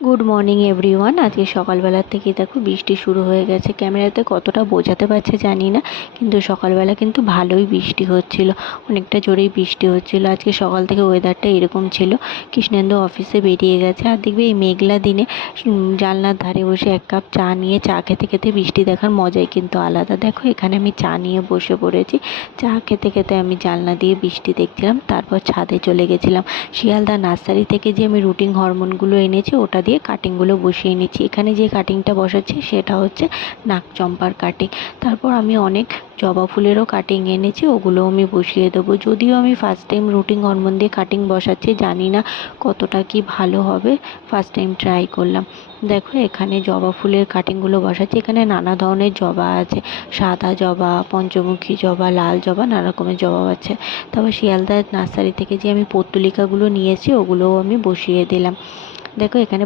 Good morning everyone. আজকে সকালবেলা থেকেই দেখো বৃষ্টি শুরু হয়ে গেছে। ক্যামেরাতে কতটা বোঝাতে পারছে জানি না, কিন্তু সকালবেলা কিন্তু ভালোই বৃষ্টি হচ্ছিল, অনেকটা জোরেই বৃষ্টি হচ্ছিল। আজকে সকাল থেকে ওয়েদারটা এরকম ছিল। কৃষ্ণেন্দু অফিসে বেরিয়ে গেছে, আর দেখবে এই মেঘলা দিনে জানলার ধারে বসে এক কাপ চা নিয়ে চা খেতে খেতে বৃষ্টি দেখার মজাই কিন্তু আলাদা। দেখো এখানে আমি চা নিয়ে বসে পড়েছি, চা খেতে খেতে আমি জানলা দিয়ে বৃষ্টি দেখছিলাম। তারপর ছাদে চলে গেছিলাম। শিয়ালদা নার্সারি থেকে যে আমি রুটিং হরমোনগুলো এনেছি ওটা দিয়ে কাটিংগুলো বসিয়ে নিচ্ছি। এখানে যে কাটিংটা বসাচ্ছি সেটা হচ্ছে নাকচম্পার কাটিং। তারপর আমি অনেক জবা ফুলেরও কাটিং এনেছি, ওগুলো আমি বসিয়ে দেবো। যদিও আমি ফার্স্ট টাইম রুটিং হরমোন দিয়ে কাটিং বসাচ্ছি, জানি না কতটা কি ভালো হবে, ফার্স্ট টাইম ট্রাই করলাম। দেখো এখানে জবা ফুলের কাটিংগুলো বসাচ্ছি। এখানে নানা ধরনের জবা আছে, সাদা জবা, পঞ্চমুখী জবা, লাল জবা, নানা রকমের জবা আছে। তারপর শিয়ালদার নার্সারি থেকে যে আমি পত্তলিকাগুলো নিয়েছি ওগুলোও আমি বসিয়ে দিলাম। দেখো এখানে